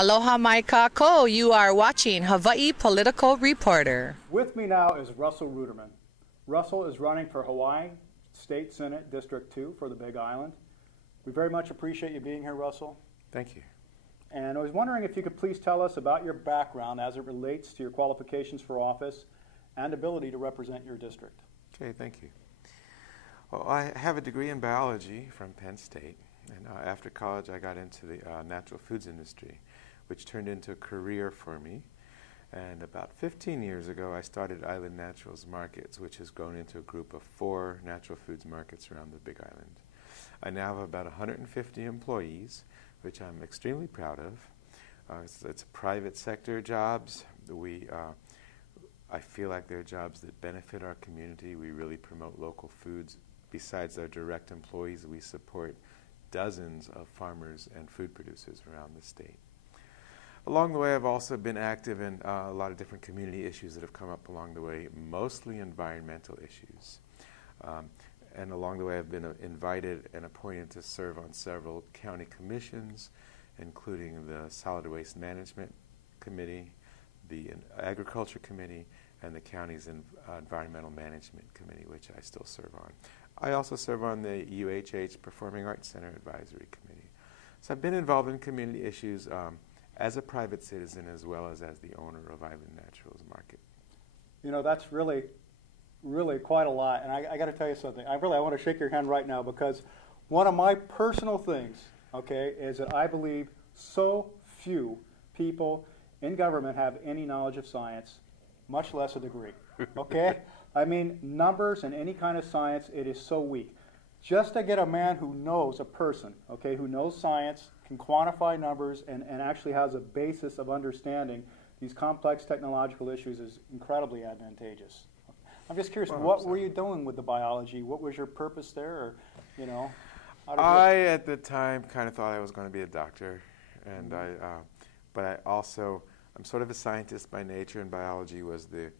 Aloha mai kako. You are watching Hawaii Political Reporter. With me now is Russell Ruderman. Russell is running for Hawaii State Senate District 2 for the Big Island. We very much appreciate you being here, Russell. Thank you. And I was wondering if you could please tell us about your background as it relates to your qualifications for office and ability to represent your district. Okay, thank you. Well, I have a degree in biology from Penn State, and after college I got into the natural foods industry, which turned into a career for me. And about 15 years ago I started Island Naturals Markets, which has grown into a group of 4 natural foods markets around the Big Island. I now have about 150 employees, which I'm extremely proud of. It's private sector jobs. I feel like they're jobs that benefit our community. We really promote local foods. Besides our direct employees, we support dozens of farmers and food producers around the state. Along the way, I've also been active in a lot of different community issues that have come up along the way, mostly environmental issues. And along the way, I've been invited and appointed to serve on several county commissions, including the Solid Waste Management Committee, the Agriculture Committee, and the county's Environmental Management Committee, which I still serve on. I also serve on the UHH Performing Arts Center Advisory Committee. So I've been involved in community issues as a private citizen as well as the owner of Island Naturals Market. You know, that's really quite a lot. And I got to tell you something. I want to shake your hand right now, because one of my personal things, okay, is that I believe so few people in government have any knowledge of science, much less a degree, okay? I mean, numbers and any kind of science, it is so weak. Just to get a man who knows, a person, okay, who knows science, can quantify numbers, and actually has a basis of understanding these complex technological issues is incredibly advantageous. I'm just curious, what were you doing with the biology? What was your purpose there? Or, you know, at the time, kind of thought I was going to be a doctor, and but I'm sort of a scientist by nature, and biology was the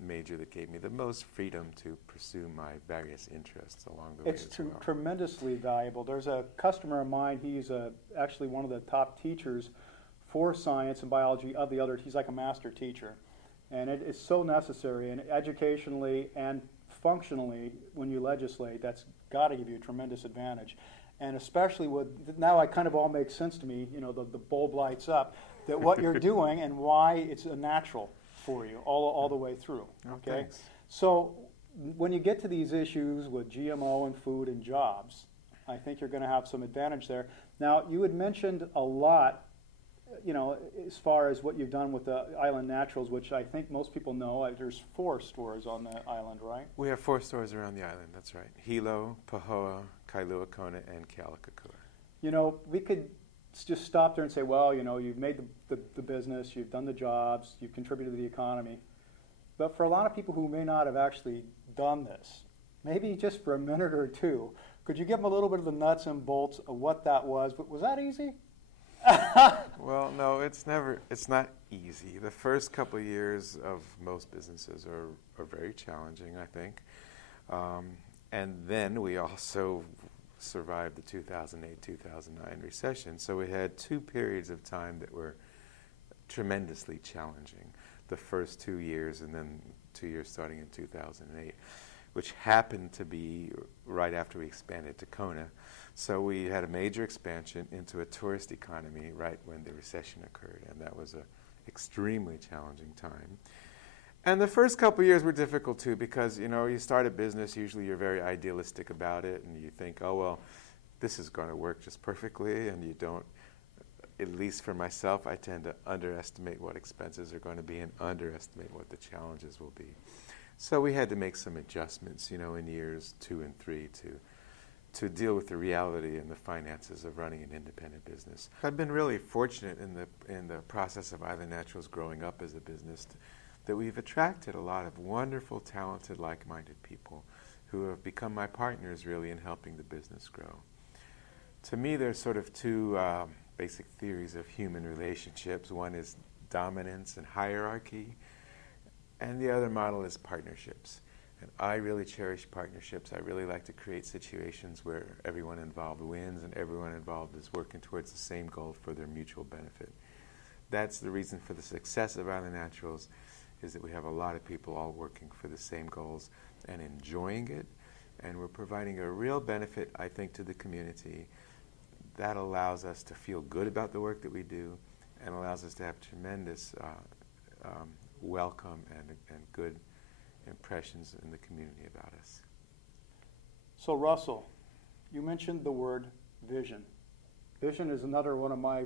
major that gave me the most freedom to pursue my various interests along the way. It's tremendously valuable. There's a customer of mine. He's actually one of the top teachers for science and biology of the other. He's like a master teacher. And it is so necessary, and educationally and functionally, when you legislate, that's got to give you a tremendous advantage. And especially with, now it kind of all makes sense to me, you know, the bulb lights up, that what you're doing and why it's a natural for you all the way through, okay? Thanks. So when you get to these issues with GMO and food and jobs, I think you're going to have some advantage there. Now, you had mentioned a lot, you know, as far as what you've done with the Island Naturals, which I think most people know. There's 4 stores on the island, right? We have 4 stores around the island, that's right. Hilo, Pahoa, Kailua Kona, and Kealakekua. You know, we could just stop there and say, well, you know, you've made the business, you've done the jobs, you've contributed to the economy. But for a lot of people who may not have actually done this, maybe just for a minute or two, could you give them a little bit of the nuts and bolts of what that was? But was that easy? Well, no, it's not easy. The first couple of years of most businesses are very challenging, I think. And then we also survived the 2008-2009 recession. So we had 2 periods of time that were tremendously challenging. The first 2 years, and then 2 years starting in 2008, which happened to be right after we expanded to Kona. So we had a major expansion into a tourist economy right when the recession occurred, and that was an extremely challenging time. And the first couple of years were difficult too, because, you know, you start a business, usually you're very idealistic about it, and you think, oh, well, this is going to work just perfectly, and you don't, at least for myself, I tend to underestimate what expenses are going to be and underestimate what the challenges will be. So we had to make some adjustments, you know, in years 2 and 3 to deal with the reality and the finances of running an independent business. I've been really fortunate in the process of Island Naturals growing up as a business that we've attracted a lot of wonderful, talented, like-minded people who have become my partners really in helping the business grow. To me, there's sort of 2 basic theories of human relationships. One is dominance and hierarchy, and the other model is partnerships. And I really cherish partnerships. I really like to create situations where everyone involved wins and everyone involved is working towards the same goal for their mutual benefit. That's the reason for the success of Island Naturals, is that we have a lot of people all working for the same goals and enjoying it. And we're providing a real benefit, I think, to the community that allows us to feel good about the work that we do and allows us to have tremendous welcome and good impressions in the community about us. So Russell, you mentioned the word vision. Vision is another one of my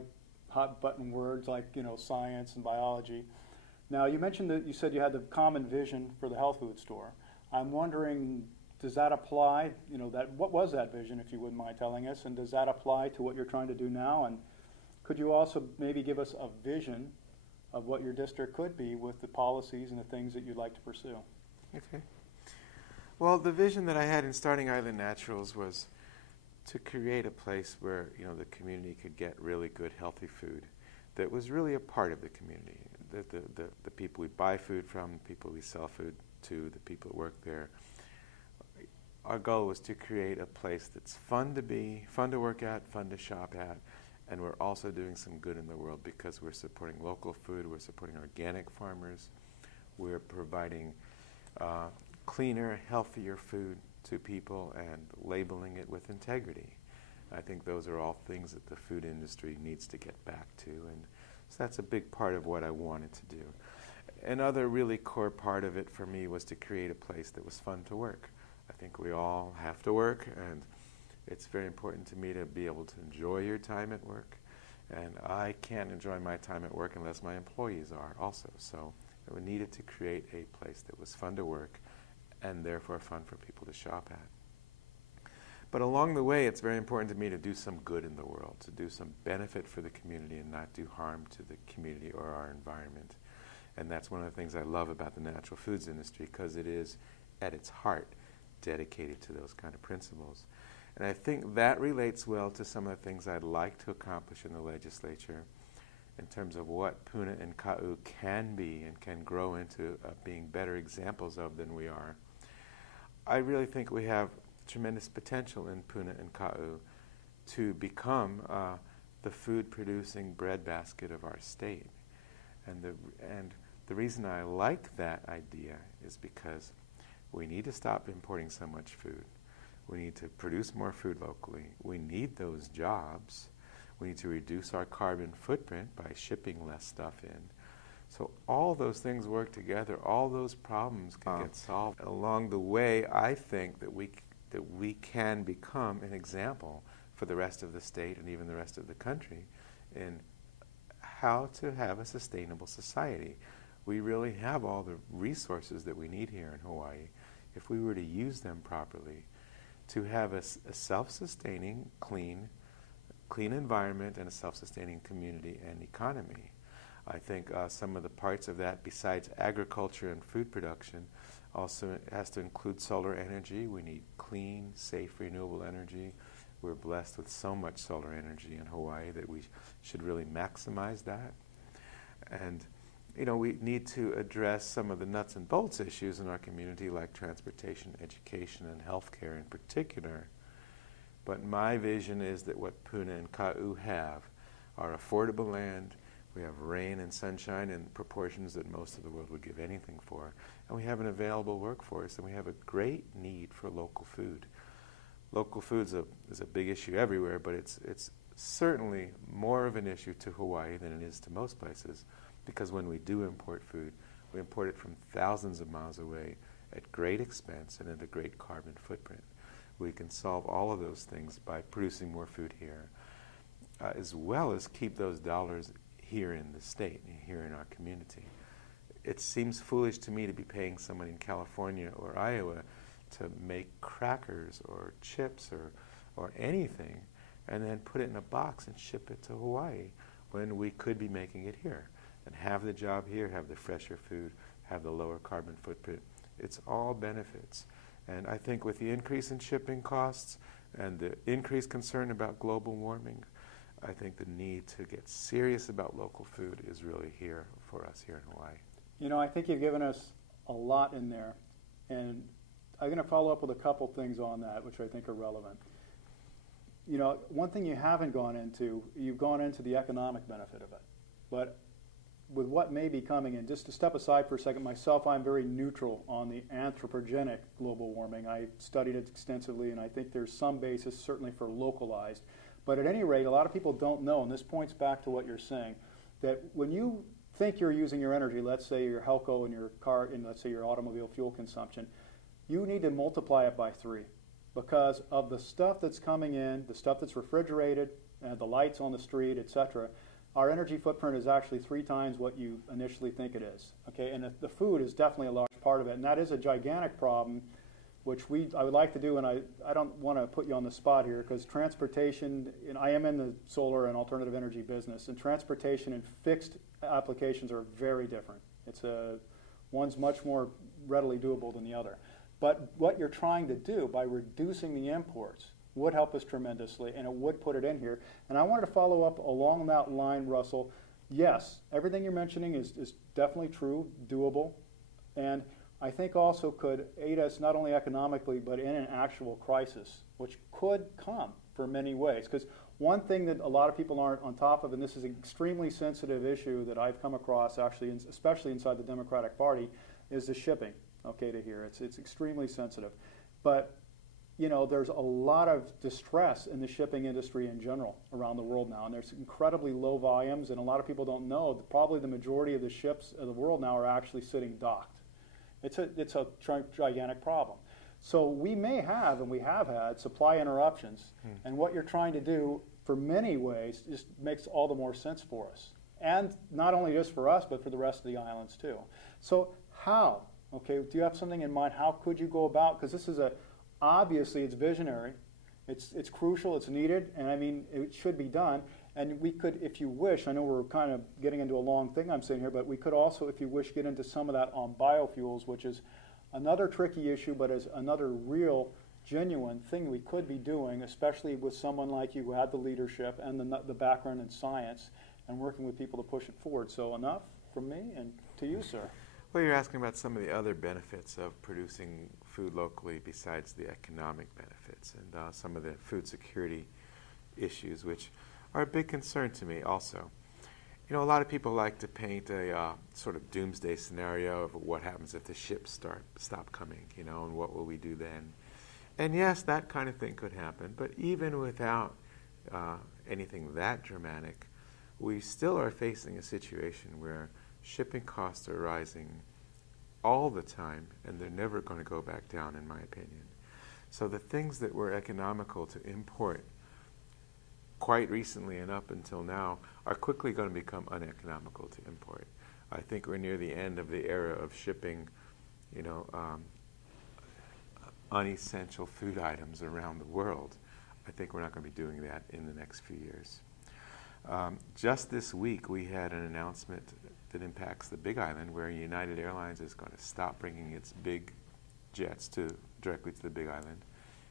hot button words, like, you know, science and biology. Now, you mentioned that you said you had the common vision for the health food store. I'm wondering, does that apply, you know, what was that vision, if you wouldn't mind telling us, and does that apply to what you're trying to do now? And could you also maybe give us a vision of what your district could be with the policies and the things that you'd like to pursue? Okay. Well, the vision that I had in starting Island Naturals was to create a place where, you know, the community could get really good, healthy food that was really a part of the community. The people we buy food from, the people we sell food to, the people that work there. Our goal was to create a place that's fun to be, fun to work at, fun to shop at, and we're also doing some good in the world because we're supporting local food, we're supporting organic farmers, we're providing cleaner, healthier food to people and labeling it with integrity. I think those are all things that the food industry needs to get back to, and so that's a big part of what I wanted to do. Another really core part of it for me was to create a place that was fun to work. I think we all have to work, and it's very important to me to be able to enjoy your time at work, and I can't enjoy my time at work unless my employees are also. So we needed to create a place that was fun to work and therefore fun for people to shop at. But along the way, it's very important to me to do some good in the world, to do some benefit for the community and not do harm to the community or our environment. And that's one of the things I love about the natural foods industry, because it is, at its heart, dedicated to those kind of principles. And I think that relates well to some of the things I'd like to accomplish in the legislature in terms of what Puna and Ka'u can be and can grow into being better examples of than we are. I really think we have tremendous potential in Puna and Ka'u to become the food-producing breadbasket of our state. And the reason I like that idea is because we need to stop importing so much food. We need to produce more food locally. We need those jobs. We need to reduce our carbon footprint by shipping less stuff in. So all those things work together. All those problems can get solved. Along the way, I think that we can become an example for the rest of the state and even the rest of the country in how to have a sustainable society. We really have all the resources that we need here in Hawaii, if we were to use them properly, to have a self-sustaining, clean environment and a self-sustaining community and economy. I think some of the parts of that, besides agriculture and food production, also has to include solar energy. We need clean, safe, renewable energy. We're blessed with so much solar energy in Hawaii that we should really maximize that. And, you know, we need to address some of the nuts and bolts issues in our community, like transportation, education, and healthcare in particular. But my vision is that what Puna and Ka'u have are affordable land. We have rain and sunshine in proportions that most of the world would give anything for. And we have an available workforce, and we have a great need for local food. Local food is a big issue everywhere, but it's certainly more of an issue to Hawaii than it is to most places, because when we do import food, we import it from thousands of miles away at great expense and at a great carbon footprint. We can solve all of those things by producing more food here, as well as keep those dollars here in the state, here in our community. It seems foolish to me to be paying someone in California or Iowa to make crackers or chips or anything and then put it in a box and ship it to Hawaii when we could be making it here and have the job here, have the fresher food, have the lower carbon footprint. It's all benefits. And I think with the increase in shipping costs and the increased concern about global warming, I think the need to get serious about local food is really here for us here in Hawaii. You know, I think you've given us a lot in there. And I'm going to follow up with a couple things on that, which I think are relevant. You know, one thing you haven't gone into, you've gone into the economic benefit of it. But with what may be coming in, just to step aside for a second, myself, I'm very neutral on the anthropogenic global warming. I studied it extensively, and I think there's some basis certainly for localized. But at any rate, a lot of people don't know, and this points back to what you're saying, that when you think you're using your energy, let's say your Helco in your car, and let's say your automobile fuel consumption, you need to multiply it by 3 because of the stuff that's coming in, the stuff that's refrigerated, the lights on the street, etc. Our energy footprint is actually 3 times what you initially think it is. Okay, and the food is definitely a large part of it, and that is a gigantic problem, which I would like to do, and I don't want to put you on the spot here because transportation, and I am in the solar and alternative energy business, and transportation and fixed applications are very different. One's much more readily doable than the other. But what you're trying to do by reducing the imports would help us tremendously, and it would put it in here. And I wanted to follow up along that line, Russell. Yes, everything you're mentioning is definitely true, doable, and I think also could aid us not only economically, but in an actual crisis, which could come for many ways. Because one thing that a lot of people aren't on top of, and this is an extremely sensitive issue that I've come across, actually, especially inside the Democratic Party, is the shipping. Okay, to here, it's extremely sensitive, but you know, there's a lot of distress in the shipping industry in general around the world now, and there's incredibly low volumes, and a lot of people don't know that probably the majority of the ships of the world now are actually sitting docked. It's a gigantic problem. So we may have, and we have had, supply interruptions, and what you're trying to do for many ways just makes all the more sense for us, and not only just for us, but for the rest of the islands too. So how? Okay, do you have something in mind? How could you go about? Because this is obviously it's visionary, it's crucial, it's needed, and I mean it should be done. And we could, if you wish, I know we're kind of getting into a long thing I'm saying here, but we could also, if you wish, get into some of that on biofuels, which is another tricky issue, but is another real, genuine thing we could be doing, especially with someone like you who had the leadership and the background in science and working with people to push it forward. So enough from me, and to you, sir. Well, you're asking about some of the other benefits of producing food locally besides the economic benefits and some of the food security issues, which are a big concern to me also. You know, a lot of people like to paint a sort of doomsday scenario of what happens if the ships stop coming, you know, and what will we do then. And yes, that kind of thing could happen, but even without anything that dramatic, we still are facing a situation where shipping costs are rising all the time, and they're never going to go back down, in my opinion. So the things that were economical to import quite recently and up until now are quickly going to become uneconomical to import. I think we're near the end of the era of shipping, you know, unessential food items around the world. I think we're not going to be doing that in the next few years. Just this week, we had an announcement that impacts the Big Island, where United Airlines is going to stop bringing its big jets directly to the Big Island,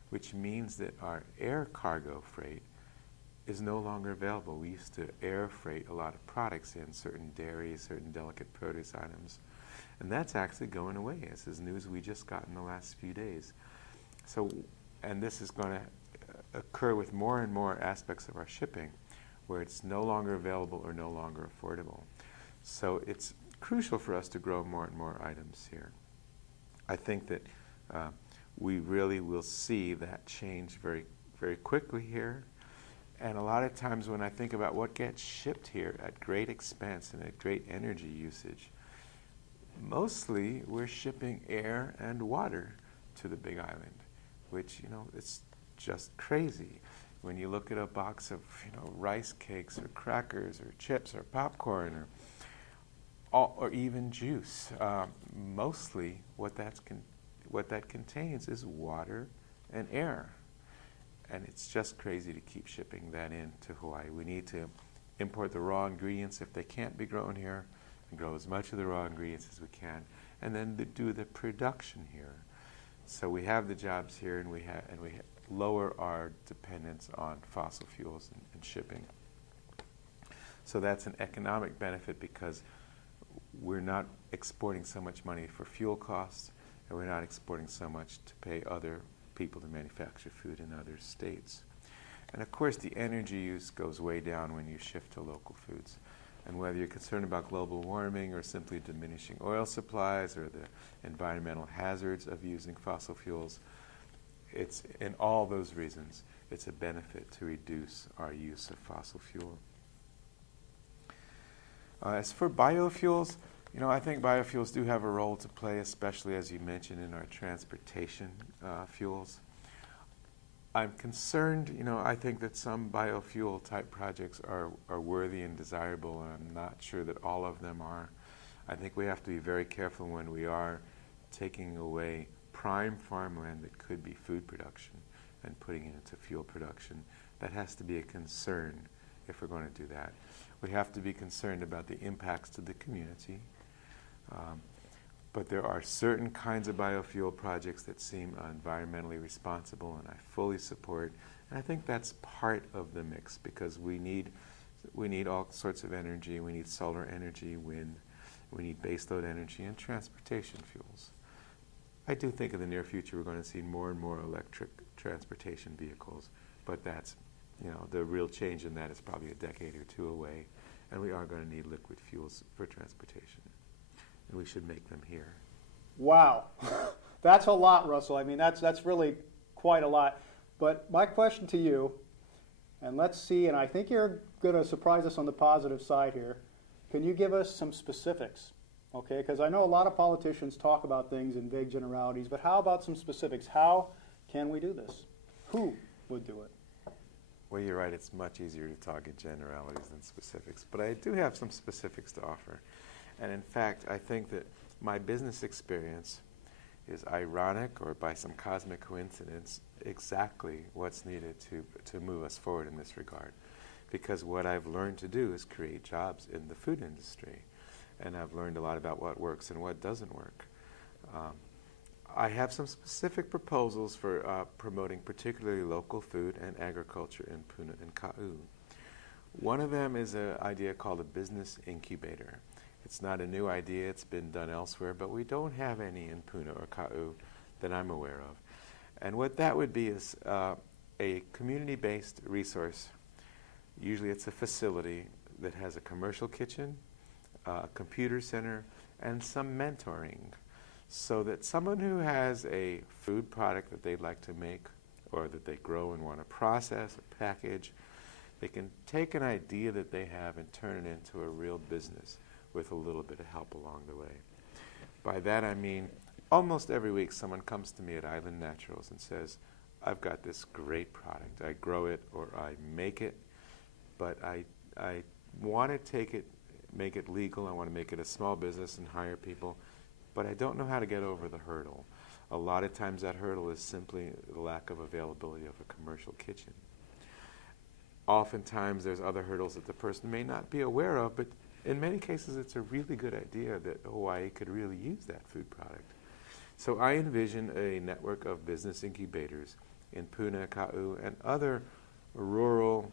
which means that our air cargo freight is no longer available. We used to air freight a lot of products in, certain dairy, certain delicate produce items, and that's actually going away. This is news we just got in the last few days. So, and this is going to occur with more and more aspects of our shipping, where it's no longer available or no longer affordable. So it's crucial for us to grow more and more items here. I think that we really will see that change very, very quickly here. And a lot of times when I think about what gets shipped here at great expense and at great energy usage, mostly we're shipping air and water to the Big Island, which, you know, it's just crazy. When you look at a box of, you know, rice cakes or crackers or chips or popcorn or even juice, mostly what that contains is water and air. And it's just crazy to keep shipping that in to Hawaii. We need to import the raw ingredients if they can't be grown here, and grow as much of the raw ingredients as we can, and then do the production here. So we have the jobs here, and we lower our dependence on fossil fuels and shipping. So that's an economic benefit because we're not exporting so much money for fuel costs, and we're not exporting so much to pay other people to manufacture food in other states. And of course, the energy use goes way down when you shift to local foods. And whether you're concerned about global warming or simply diminishing oil supplies or the environmental hazards of using fossil fuels, it's, in all those reasons, it's a benefit to reduce our use of fossil fuel. As for biofuels, I think biofuels do have a role to play, especially as you mentioned in our transportation fuels. I'm concerned, I think that some biofuel type projects are worthy and desirable, and I'm not sure that all of them are. I think we have to be very careful when we are taking away prime farmland that could be food production and putting it into fuel production. That has to be a concern if we're going to do that. We have to be concerned about the impacts to the community. But there are certain kinds of biofuel projects that seem environmentally responsible, and I fully support. And I think that's part of the mix, because we need all sorts of energy. We need solar energy, wind. We need baseload energy and transportation fuels. I do think in the near future we're going to see more and more electric transportation vehicles, but that's, the real change in that is probably a decade or two away, and we are going to need liquid fuels for transportation. And we should make them here. Wow. That's a lot, Russell. I mean, that's really quite a lot. But my question to you, and let's see, and I think you're going to surprise us on the positive side here. Can you give us some specifics? Okay, because I know a lot of politicians talk about things in vague generalities, but how about some specifics? How can we do this? Who would do it? Well, you're right. It's much easier to talk in generalities than specifics. But I do have some specifics to offer. And in fact, I think that my business experience is ironic, or by some cosmic coincidence, exactly what's needed to move us forward in this regard. Because what I've learned to do is create jobs in the food industry. And I've learned a lot about what works and what doesn't work. I have some specific proposals for promoting particularly local food and agriculture in Puna and Ka'u. One of them is an idea called a business incubator. It's not a new idea. It's been done elsewhere, but we don't have any in Puna or Ka'u that I'm aware of. And what that would be is a community-based resource. Usually it's a facility that has a commercial kitchen, a computer center, and some mentoring, so that someone who has a food product that they'd like to make or that they grow and want to process or package, they can take an idea that they have and turn it into a real business with a little bit of help along the way. By that I mean almost every week someone comes to me at Island Naturals and says, I've got this great product. I grow it or I make it, but I want to take it, make it legal. I want to make it a small business and hire people, but I don't know how to get over the hurdle. A lot of times that hurdle is simply the lack of availability of a commercial kitchen. Oftentimes there's other hurdles that the person may not be aware of, but in many cases it's a really good idea that Hawaii could really use that food product. So I envision a network of business incubators in Puna, Ka'u, and other rural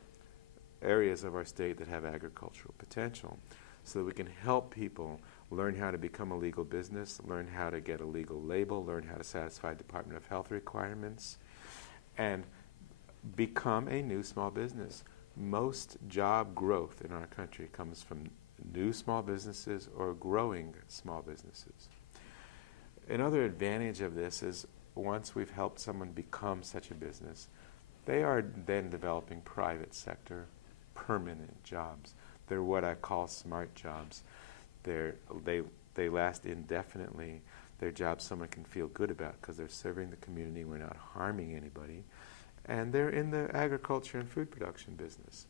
areas of our state that have agricultural potential, so that we can help people learn how to become a legal business, learn how to get a legal label, learn how to satisfy Department of Health requirements, and become a new small business. Most job growth in our country comes from new small businesses or growing small businesses. Another advantage of this is once we've helped someone become such a business, they are then developing private sector permanent jobs. They're what I call smart jobs. They last indefinitely. They're jobs someone can feel good about because they're serving the community, we're not harming anybody, and they're in the agriculture and food production business.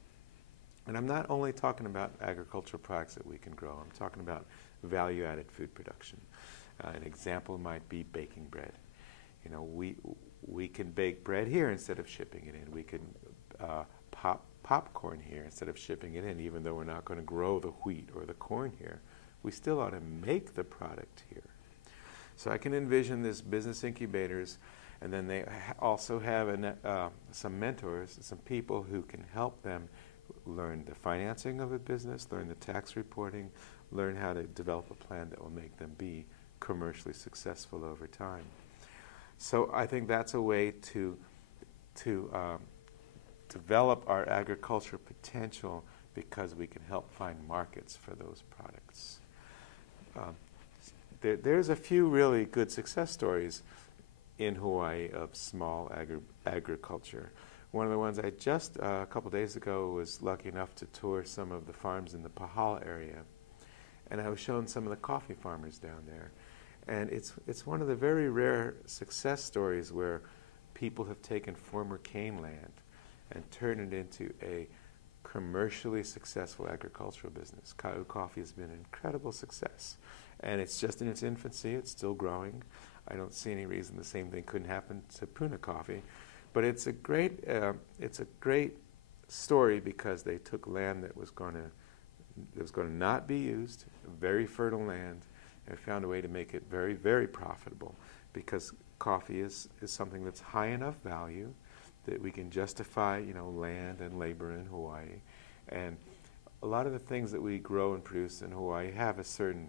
And I'm not only talking about agricultural products that we can grow, I'm talking about value-added food production. An example might be baking bread. We can bake bread here instead of shipping it in. We can pop popcorn here instead of shipping it in, even though we're not going to grow the wheat or the corn here. We still ought to make the product here. So I can envision this business incubators, and then they also have some mentors, some people who can help them learn the financing of a business, learn the tax reporting, learn how to develop a plan that will make them be commercially successful over time. So I think that's a way to develop our agricultural potential, because we can help find markets for those products. There's a few really good success stories in Hawaii of small agriculture. One of the ones I just a couple days ago was lucky enough to tour some of the farms in the Pahala area, and I was shown some of the coffee farmers down there. And it's one of the very rare success stories where people have taken former cane land and turned it into a commercially successful agricultural business. Ka'u coffee has been an incredible success, and it's just in its infancy. It's still growing. I don't see any reason the same thing couldn't happen to Puna coffee, but it's a great story, because they took land that was going to not be used, very fertile land, and found a way to make it very, very profitable, because coffee is something that's high enough value that we can justify, land and labor in Hawaii. And a lot of the things that we grow and produce in Hawaii have a certain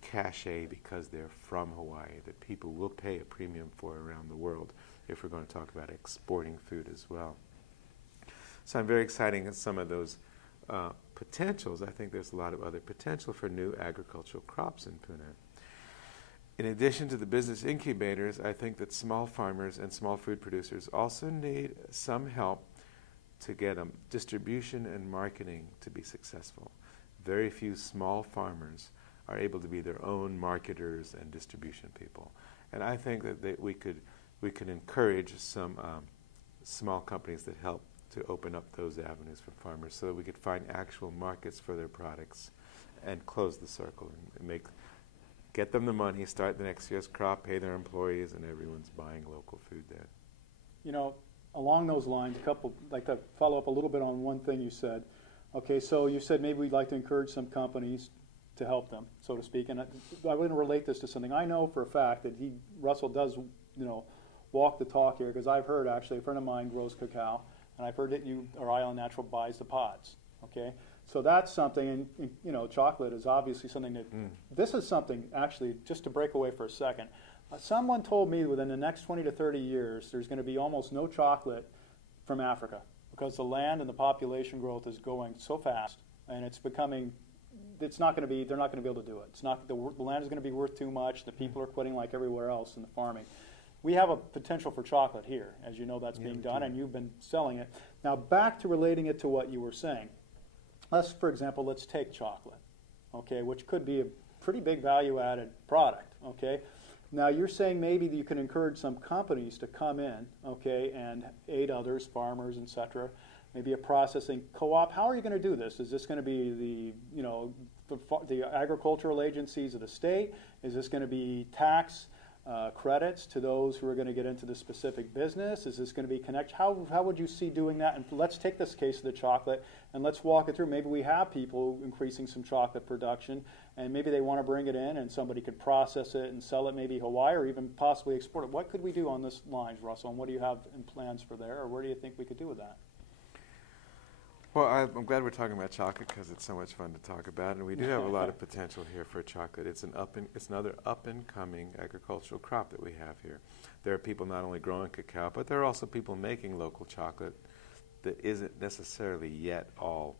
cachet because they're from Hawaii, that people will pay a premium for around the world, if we're going to talk about exporting food as well. So I'm very excited at some of those potentials. I think there's a lot of other potential for new agricultural crops in Puna. In addition to the business incubators, I think that small farmers and small food producers also need some help to get distribution and marketing to be successful. Very few small farmers are able to be their own marketers and distribution people. And I think that we could encourage some small companies that help to open up those avenues for farmers, so that we could find actual markets for their products and close the circle and get them the money, start the next year's crop, pay their employees, and everyone's buying local food then. Along those lines, like to follow up a little bit on one thing you said. Okay, so you said maybe we'd like to encourage some companies to help them, so to speak. And I want to relate this to something. I know for a fact that Russell does, walk the talk here, because I've heard, actually, a friend of mine grows cacao, and I've heard that Island Natural buys the pods. Okay, so that's something, and chocolate is obviously something that. This is something, actually, just to break away for a second. Someone told me within the next 20 to 30 years, there's going to be almost no chocolate from Africa, because the land and the population growth is going so fast, and it's becoming. It's not going to be. They're not going to be able to do it. It's not. The land is going to be worth too much. The people are quitting like everywhere else in the farming. We have a potential for chocolate here, as you know, that's being done, and you've been selling it. Now, back to relating it to what you were saying. For example, let's take chocolate, okay, which could be a pretty big value-added product, okay. Now, you're saying maybe that you can encourage some companies to come in, okay, and aid others, farmers, etc. Maybe a processing co-op. How are you going to do this? Is this going to be the agricultural agencies of the state? Is this going to be tax credits to those who are going to get into the specific business? Is this going to be how would you see doing that? And let's take this case of the chocolate and let's walk it through. Maybe we have people increasing some chocolate production, and maybe they want to bring it in and somebody could process it and sell it maybe Hawaii, or even possibly export it. What could we do on this lines, Russell, and what do you have in plans for there, or where do you think we could do with that? Well, I'm glad we're talking about chocolate, because it's so much fun to talk about, and we do have a lot of potential here for chocolate. It's another up-and-coming agricultural crop that we have here. There are people not only growing cacao, but there are also people making local chocolate that isn't necessarily yet all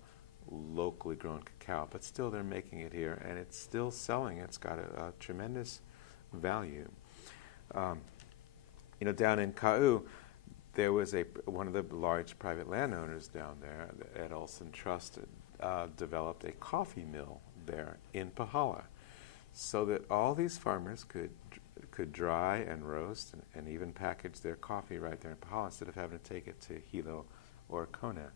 locally grown cacao, but still they're making it here, and it's still selling. It's got a tremendous value. Down in Ka'u, there was one of the large private landowners down there, the Ed Olson Trust, developed a coffee mill there in Pahala, so that all these farmers could dry and roast and even package their coffee right there in Pahala instead of having to take it to Hilo or Kona.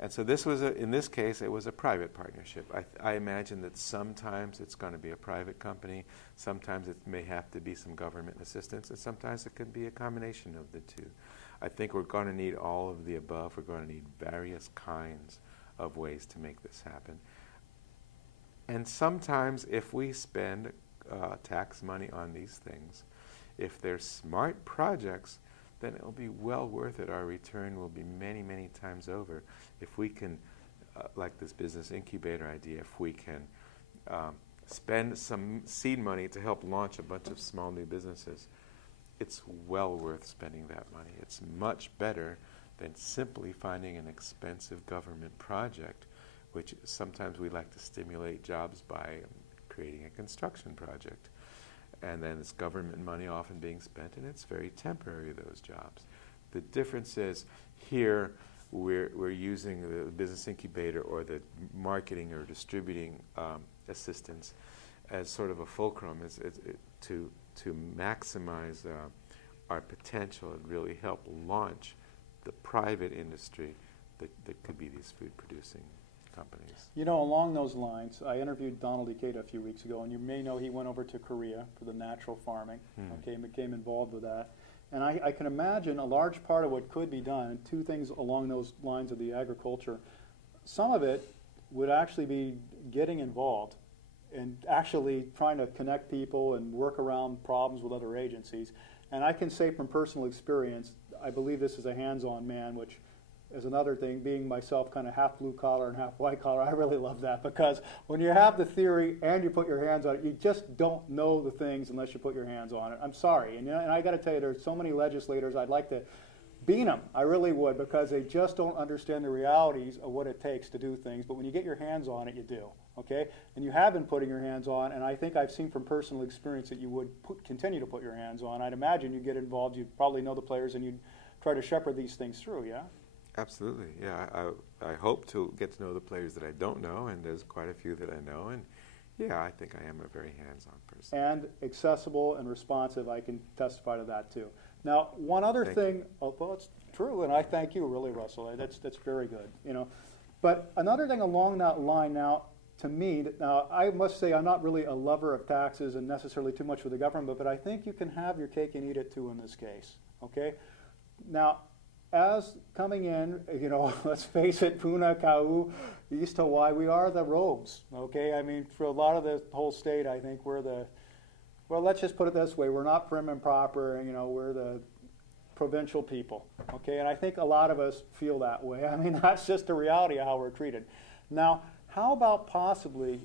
And so in this case, it was a private partnership. I imagine that sometimes it's going to be a private company, sometimes it may have to be some government assistance, and sometimes it could be a combination of the two. I think we're going to need all of the above. We're going to need various kinds of ways to make this happen. And sometimes if we spend tax money on these things, if they're smart projects, then it will be well worth it. Our return will be many, many times over. If we can, like this business incubator idea, if we can spend some seed money to help launch a bunch of small new businesses, it's well worth spending that money. It's much better than simply finding an expensive government project, which sometimes we like to stimulate jobs by creating a construction project. And then it's government money often being spent, and it's very temporary, those jobs. The difference is here we're using the business incubator or the marketing or distributing assistance as sort of a fulcrum to maximize our potential and really help launch the private industry that could be these food-producing companies. You know, along those lines, I interviewed Donald Ikeda a few weeks ago, and you may know he went over to Korea for the natural farming, okay, and became involved with that. And I can imagine a large part of what could be done, and two things along those lines of the agriculture, some of it would actually be getting involved and actually trying to connect people and work around problems with other agencies. And I can say from personal experience, I believe this is a hands-on man, which is another thing, being myself kind of half blue collar and half white collar. I really love that, because when you have the theory and you put your hands on it, you just don't know the things unless you put your hands on it. I'm sorry. And I got to tell you, there's so many legislators I'd like to beat them. I really would, because they just don't understand the realities of what it takes to do things. But when you get your hands on it, you do. Okay? And you have been putting your hands on, and I think I've seen from personal experience that you would continue to put your hands on. I'd imagine you'd get involved, you'd probably know the players, and you'd try to shepherd these things through, yeah? Absolutely, yeah. I hope to get to know the players that I don't know, and there's quite a few that I know, and yeah, I think I am a very hands-on person. And accessible and responsive, I can testify to that too. Now, one other thing, well, it's true, and I thank you, really, Russell. That's very good, you know. But another thing along that line now, to me, now I must say I'm not really a lover of taxes and necessarily too much for the government, but I think you can have your cake and eat it too in this case, okay? Now, as coming in, you know, let's face it, Puna, Kau, East Hawaii, we are the rogues, okay? I mean, for a lot of the whole state, I think we're the, well, let's just put it this way, we're not prim and proper, you know, we're the provincial people, okay? And I think a lot of us feel that way. I mean, that's just the reality of how we're treated. Now, how about possibly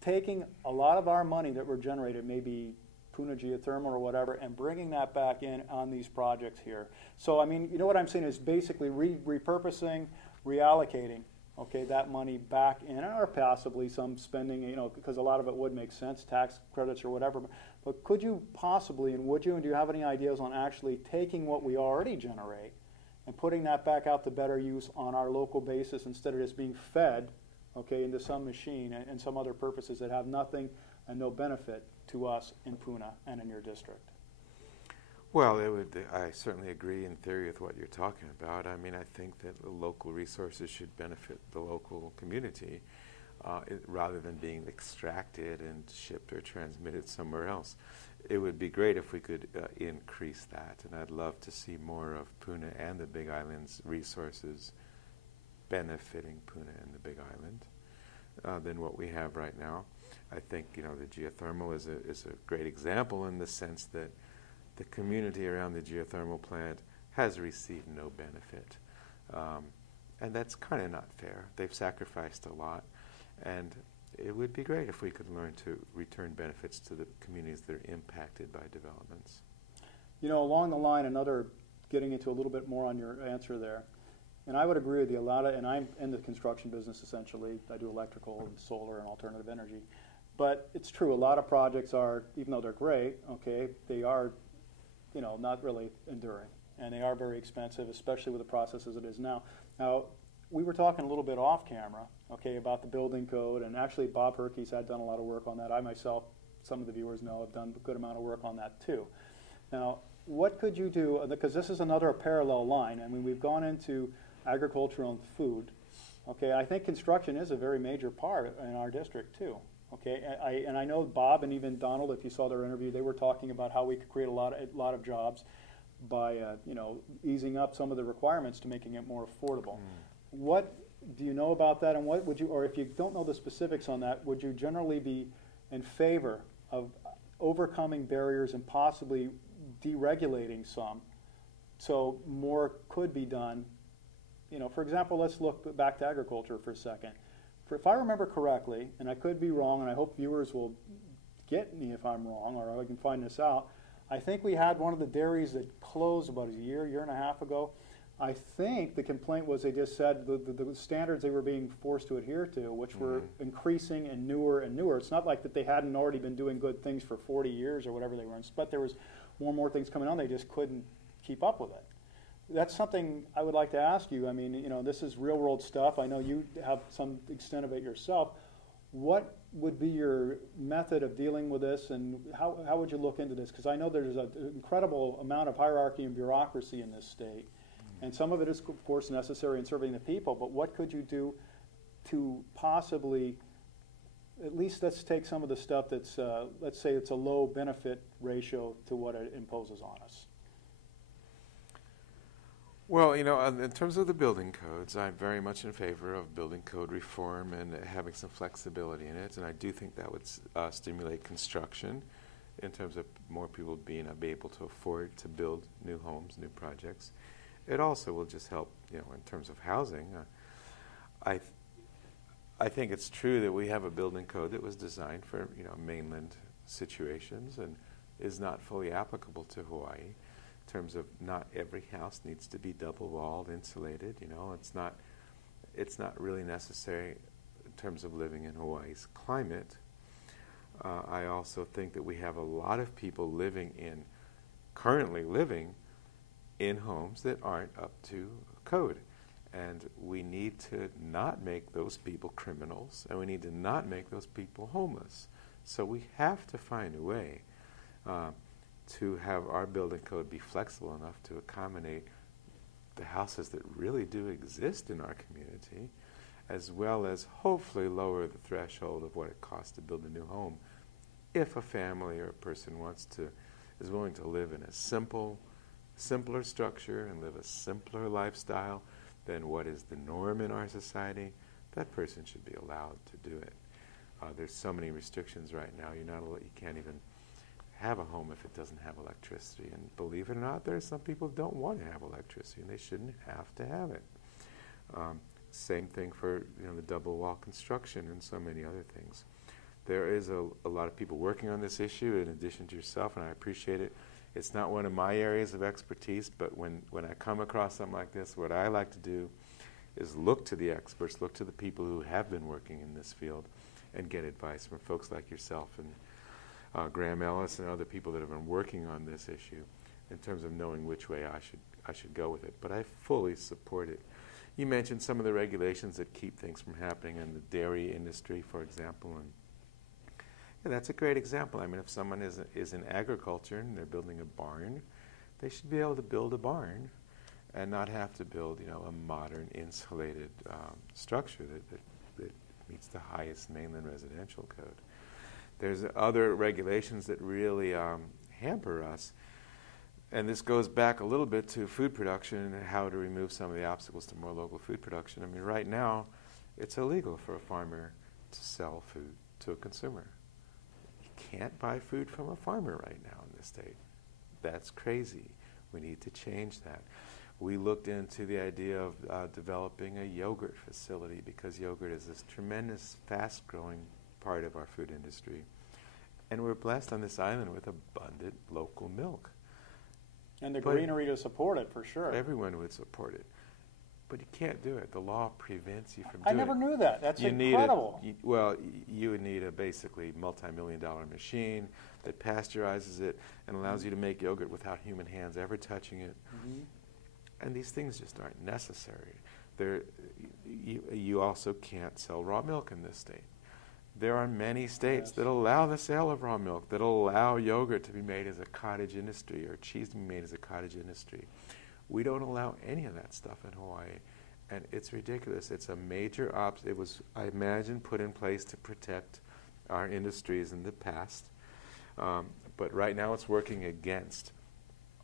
taking a lot of our money that we're generated, maybe Puna geothermal or whatever, and bringing that back in on these projects here. So, I mean, you know what I'm saying is basically repurposing, reallocating, okay, that money back in, or possibly some spending, you know, because a lot of it would make sense, tax credits or whatever. But could you possibly, and would you, and do you have any ideas on actually taking what we already generate and putting that back out to better use on our local basis instead of just being fed, okay, into some machine and some other purposes that have nothing and no benefit to us in Puna and in your district? Well, I certainly agree in theory with what you're talking about. I mean, I think that the local resources should benefit the local community rather than being extracted and shipped or transmitted somewhere else. It would be great if we could increase that, and I'd love to see more of Puna and the Big Island's resources benefiting Puna and the Big Island than what we have right now. I think, you know, the geothermal is a great example in the sense that the community around the geothermal plant has received no benefit. And that's kind of not fair. They've sacrificed a lot. And it would be great if we could learn to return benefits to the communities that are impacted by developments. You know, along the line, getting into a little bit more on your answer there, and I would agree with you, and I'm in the construction business essentially. I do electrical and solar and alternative energy. But it's true, a lot of projects are, even though they're great, okay, they are, you know, not really enduring. And they are very expensive, especially with the process as it is now. Now, we were talking a little bit off camera, okay, about the building code, and actually Bob Herkes had done a lot of work on that. I myself, some of the viewers know, have done a good amount of work on that too. Now, what could you do, because this is another parallel line. I mean, we've gone into agriculture and food, okay. I think construction is a very major part in our district too. Okay, and I know Bob and even Donald, if you saw their interview, they were talking about how we could create a lot of jobs by you know, easing up some of the requirements to making it more affordable. What do you know about that, and what would you, or if you don't know the specifics on that, would you generally be in favor of overcoming barriers and possibly deregulating some so more could be done? You know, for example, let's look back to agriculture for a second. if I remember correctly, and I could be wrong, and I hope viewers will get me if I'm wrong, or I can find this out. I think we had one of the dairies that closed about a year and a half ago. I think the complaint was they just said the standards they were being forced to adhere to, which were increasing and newer and newer. It's not like that they hadn't already been doing good things for 40 years or whatever they were, but there was more and more things coming on. They just couldn't keep up with it. That's something I would like to ask you. I mean, you know, this is real world stuff. I know you have some extent of it yourself. What would be your method of dealing with this, and how would you look into this? Because I know there's an incredible amount of hierarchy and bureaucracy in this state, and some of it is, of course, necessary in serving the people, but what could you do to possibly, at least let's take some of the stuff that's, let's say it's a low benefit ratio to what it imposes on us? Well, you know, in terms of the building codes, I'm very much in favor of building code reform and having some flexibility in it, and I do think that would stimulate construction in terms of more people being able to afford to build new homes, new projects. It also will just help, you know, in terms of housing. I think it's true that we have a building code that was designed for, you know, mainland situations and is not fully applicable to Hawaii. In terms of not every house needs to be double-walled, insulated. You know, it's not really necessary in terms of living in Hawaii's climate. I also think that we have a lot of people currently living in homes that aren't up to code, and we need to not make those people criminals, and we need to not make those people homeless. So we have to find a way to have our building code be flexible enough to accommodate the houses that really do exist in our community, as well as hopefully lower the threshold of what it costs to build a new home if a family or a person is willing to live in a simpler structure and live a simpler lifestyle than what is the norm in our society. That person should be allowed to do it. There's so many restrictions right now. You can't even have a home if it doesn't have electricity. And believe it or not, there are some people who don't want to have electricity, and they shouldn't have to have it. Same thing for, you know, the double wall construction and so many other things. There is a lot of people working on this issue in addition to yourself, and I appreciate it. It's not one of my areas of expertise, but when I come across something like this, what I like to do is look to the experts, look to the people who have been working in this field, and get advice from folks like yourself and Graham Ellis and other people that have been working on this issue in terms of knowing which way I should go with it. But I fully support it. You mentioned some of the regulations that keep things from happening in the dairy industry, for example, and yeah, that's a great example. I mean, if someone is in agriculture and they're building a barn, they should be able to build a barn and not have to build, you know, a modern insulated structure that meets the highest mainland residential code. There's other regulations that really hamper us, and this goes back a little bit to food production and how to remove some of the obstacles to more local food production. I mean, right now, it's illegal for a farmer to sell food to a consumer. You can't buy food from a farmer right now in this state. That's crazy. We need to change that. We looked into the idea of developing a yogurt facility because yogurt is this tremendous, fast-growing part of our food industry. And we're blessed on this island with abundant local milk. And the greenery to support it, for sure. Everyone would support it. But you can't do it. The law prevents you from doing it. I never knew that. That's incredible. You would need a basically multi-million-dollar machine that pasteurizes it and allows you to make yogurt without human hands ever touching it. Mm-hmm. And these things just aren't necessary. You also can't sell raw milk in this state. There are many states that allow the sale of raw milk, that allow yogurt to be made as a cottage industry or cheese to be made as a cottage industry. We don't allow any of that stuff in Hawaii, and it's ridiculous. It's a major obstacle. It was, I imagine, put in place to protect our industries in the past, but right now it's working against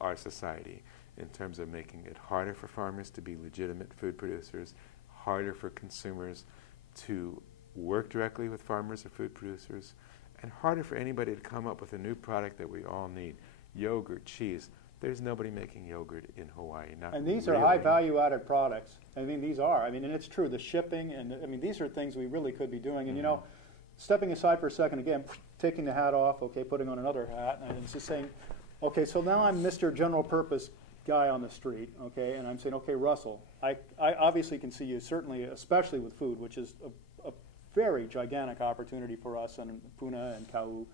our society in terms of making it harder for farmers to be legitimate food producers, harder for consumers to work directly with farmers or food producers, and harder for anybody to come up with a new product that we all need. Yogurt, cheese, There's nobody making yogurt in Hawaii. Not And these really. are high value-added products. I mean, these are. I mean, and it's true. The shipping, and I mean, these are things we really could be doing. And you know, stepping aside for a second again, taking the hat off. Okay, putting on another hat, and it's just saying, okay, so now I'm Mr. General Purpose guy on the street. Okay, and I'm saying, okay, Russell, I obviously can see you certainly, especially with food, which is a very gigantic opportunity for us in Puna and Kau.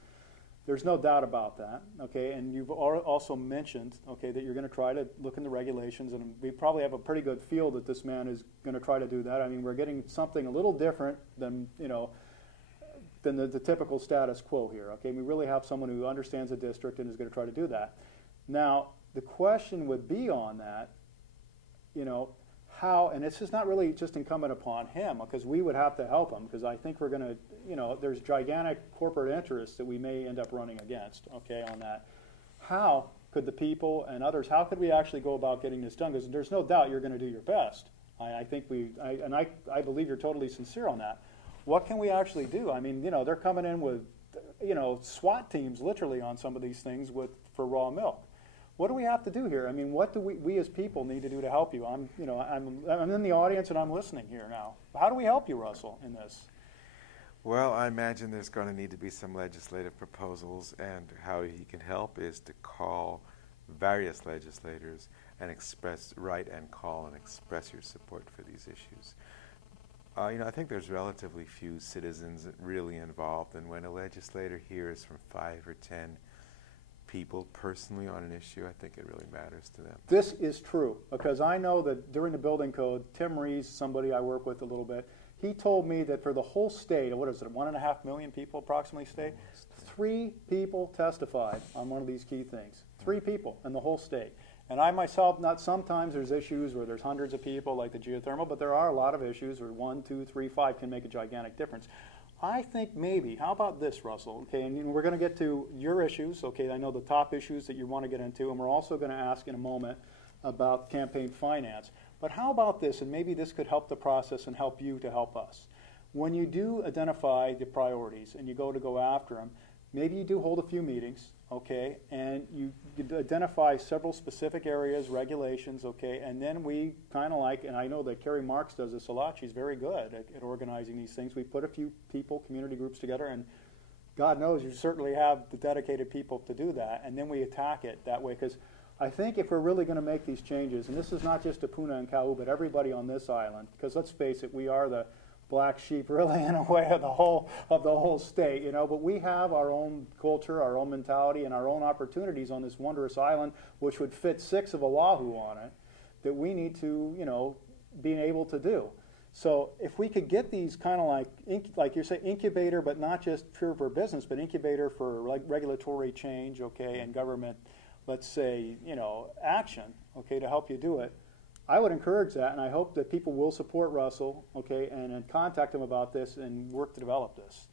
There's no doubt about that, okay? And you've also mentioned, okay, that you're going to try to look in the regulations, and we probably have a pretty good feel that this man is going to try to do that. I mean, we're getting something a little different than, you know, than the typical status quo here, okay? We really have someone who understands the district and is going to try to do that. Now, the question would be on that, you know, how, and this is not really just incumbent upon him, because we would have to help him, because I think we're going to, you know, there's gigantic corporate interests that we may end up running against, okay, on that. How could the people and others, how could we actually go about getting this done? Because there's no doubt you're going to do your best. I think I believe you're totally sincere on that. What can we actually do? I mean, you know, they're coming in with, you know, SWAT teams literally on some of these things for raw milk. What do we have to do here? I mean, what do we as people need to do to help you? I'm in the audience and I'm listening here now. How do we help you, Russell, in this? Well, I imagine there's going to need to be some legislative proposals, and how he can help is to call various legislators and write and call and express your support for these issues. You know, I think there's relatively few citizens really involved, and when a legislator hears from 5 or 10 people personally on an issue, I think it really matters to them. This is true, because I know that during the building code, Tim Rees, somebody I work with a little bit, he told me that for the whole state, what is it, 1.5 million people approximately state? 3 people testified on one of these key things. 3 people in the whole state. And I myself, not sometimes there's issues where there's hundreds of people like the geothermal, but there are a lot of issues where 1, 2, 3, 5 can make a gigantic difference. I think maybe, how about this, Russell? Okay, and we're going to get to your issues. Okay, I know the top issues that you want to get into, and we're also going to ask in a moment about campaign finance. But how about this, and maybe this could help the process and help you to help us. When you do identify the priorities and you go after them, maybe you do hold a few meetings, okay, and you identify several specific areas, regulations, okay, and then we kind of like, and I know that Carrie Marks does this a lot, she's very good at organizing these things. We put a few people, community groups together, and God knows you certainly have the dedicated people to do that, and then we attack it that way, because I think if we're really going to make these changes, and this is not just to Puna and Kau, but everybody on this island, because let's face it, we are the black sheep really in a way of the whole state, you know, but we have our own culture, our own mentality, and our own opportunities on this wondrous island, which would fit 6 of Oahu on it, that we need to, you know, be able to do. So if we could get these kind of like you say, incubator, but not just pure for business, but incubator for like regulatory change, okay, and government, let's say, you know, action, okay, to help you do it. I would encourage that, and I hope that people will support Russell, okay, and contact him about this and work to develop this.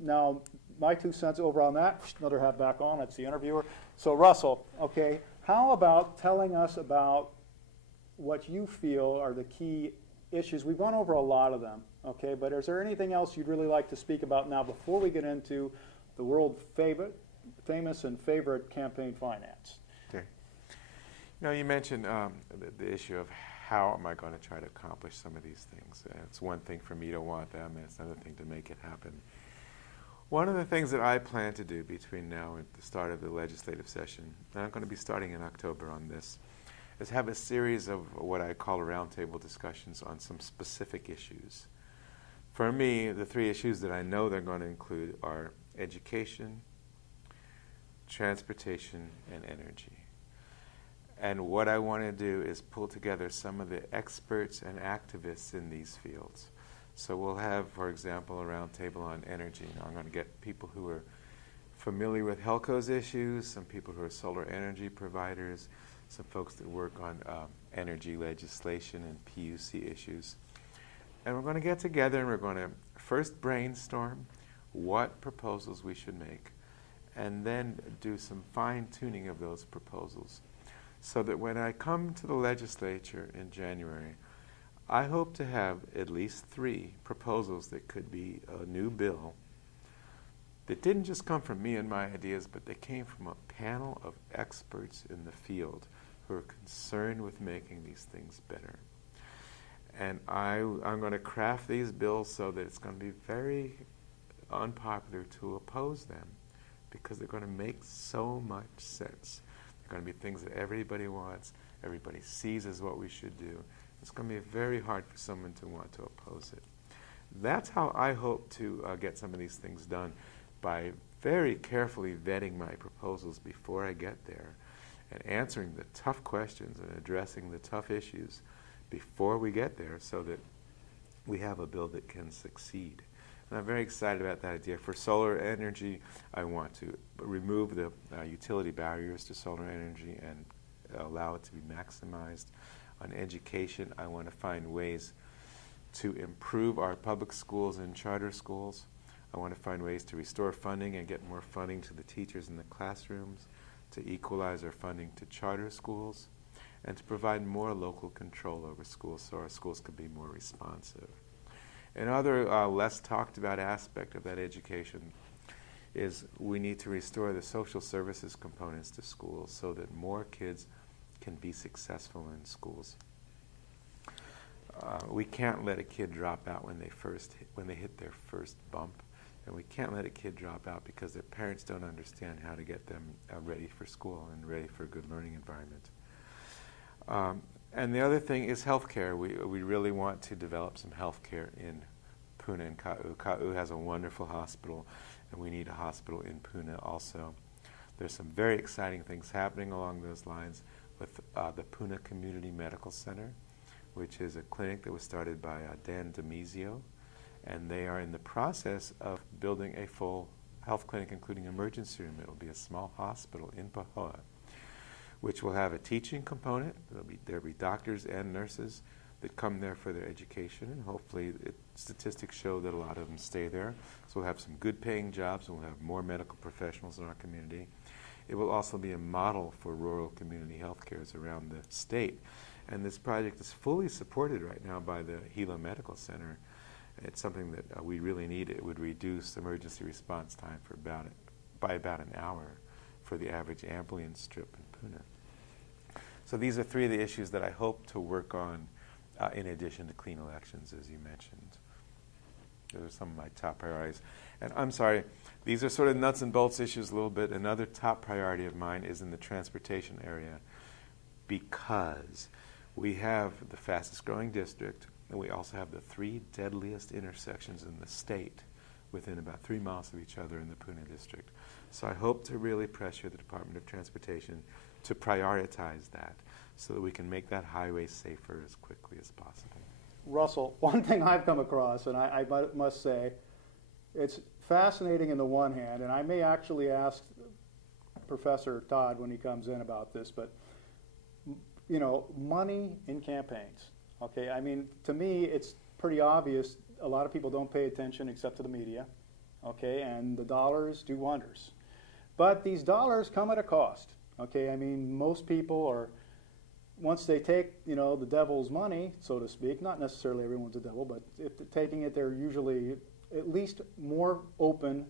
Now, my 2 cents over on that, another hat back on, that's the interviewer. So Russell, okay, how about telling us about what you feel are the key issues? We've gone over a lot of them, okay, but is there anything else you'd really like to speak about now before we get into the world famous and favorite campaign finance? Okay. You know, you mentioned the issue of how am I going to try to accomplish some of these things. It's one thing for me to want them, and it's another thing to make it happen. One of the things that I plan to do between now and the start of the legislative session, and I'm going to be starting in October on this, is have a series of what I call roundtable discussions on some specific issues. For me, the 3 issues that I know they're going to include are education, transportation, and energy. And what I want to do is pull together some of the experts and activists in these fields. So we'll have, for example, a roundtable on energy. Now, I'm going to get people who are familiar with HELCO's issues, some people who are solar energy providers, some folks that work on energy legislation and PUC issues. And we're going to get together and we're going to first brainstorm what proposals we should make, and then do some fine-tuning of those proposals, so that when I come to the legislature in January, I hope to have at least 3 proposals that could be a new bill that didn't just come from me and my ideas, but they came from a panel of experts in the field who are concerned with making these things better. And I'm going to craft these bills so that it's going to be very unpopular to oppose them, because they're going to make so much sense. They're going to be things that everybody wants, everybody sees as what we should do. It's going to be very hard for someone to want to oppose it. That's how I hope to get some of these things done, by very carefully vetting my proposals before I get there, and answering the tough questions and addressing the tough issues before we get there, so that we have a bill that can succeed. And I'm very excited about that idea. For solar energy, I want to remove the utility barriers to solar energy and allow it to be maximized. On education, I want to find ways to improve our public schools and charter schools. I want to find ways to restore funding and get more funding to the teachers in the classrooms, to equalize our funding to charter schools, and to provide more local control over schools so our schools could be more responsive. Another less talked about aspect of that education is we need to restore the social services components to schools so that more kids can be successful in schools. We can't let a kid drop out when they hit their first bump, and we can't let a kid drop out because their parents don't understand how to get them ready for school and ready for a good learning environment. And the other thing is healthcare. We really want to develop some healthcare in Pune and Ka'u. Ka'u has a wonderful hospital, and we need a hospital in Pune also. There's some very exciting things happening along those lines with the Pune Community Medical Center, which is a clinic that was started by Dan Demizio, and they are in the process of building a full health clinic, including emergency room. It'll be a small hospital in Pahoa, which will have a teaching component. There'll be doctors and nurses that come there for their education, and hopefully statistics show that a lot of them stay there. So we'll have some good paying jobs, and we'll have more medical professionals in our community. It will also be a model for rural community health cares around the state. And this project is fully supported right now by the Gila Medical Center. It's something that we really need. It would reduce emergency response time by about an hour for the average ambulance trip in Pune. So these are three of the issues that I hope to work on in addition to clean elections, as you mentioned. Those are some of my top priorities. And I'm sorry, these are sort of nuts and bolts issues a little bit. Another top priority of mine is in the transportation area, because we have the fastest growing district, and we also have the three deadliest intersections in the state within about 3 miles of each other in the Pune district. So I hope to really pressure the Department of Transportation to prioritize that so that we can make that highway safer as quickly as possible. Russell, one thing I've come across, and I must say, it's fascinating in the one hand, and I may actually ask Professor Todd when he comes in about this, but you know, money in campaigns. Okay, I mean, to me, it's pretty obvious. A lot of people don't pay attention except to the media. Okay, and the dollars do wonders, but these dollars come at a cost. Okay, I mean, most people are, once they take, you know, the devil's money, so to speak, not necessarily everyone's a devil, but if they're taking it, they're usually at least more open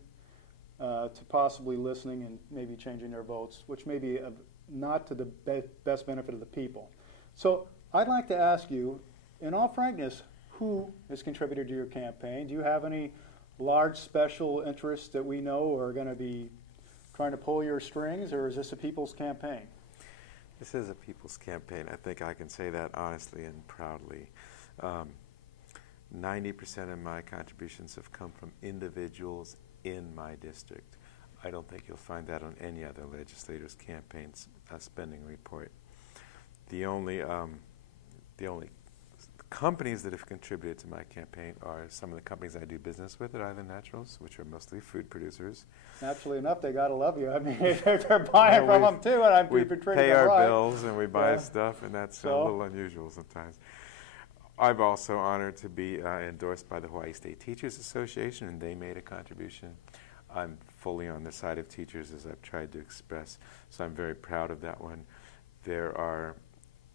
to possibly listening and maybe changing their votes, which may be not to the best benefit of the people. So I'd like to ask you, in all frankness, who has contributed to your campaign? Do you have any large special interests that we know are going to be trying to pull your strings, or is this a people's campaign? This is a people's campaign. I think I can say that honestly and proudly. 90% of my contributions have come from individuals in my district. I don't think you'll find that on any other legislator's campaign's spending report. The only companies that have contributed to my campaign are some of the companies I do business with at Island Naturals, which are mostly food producers. Naturally enough, they got to love you. I mean, they're buying from them too, and I'm treating them right. We pay our bills and we buy stuff, and that's a little unusual sometimes. I'm also honored to be endorsed by the Hawaii State Teachers Association, and they made a contribution. I'm fully on the side of teachers, as I've tried to express, so I'm very proud of that one. There are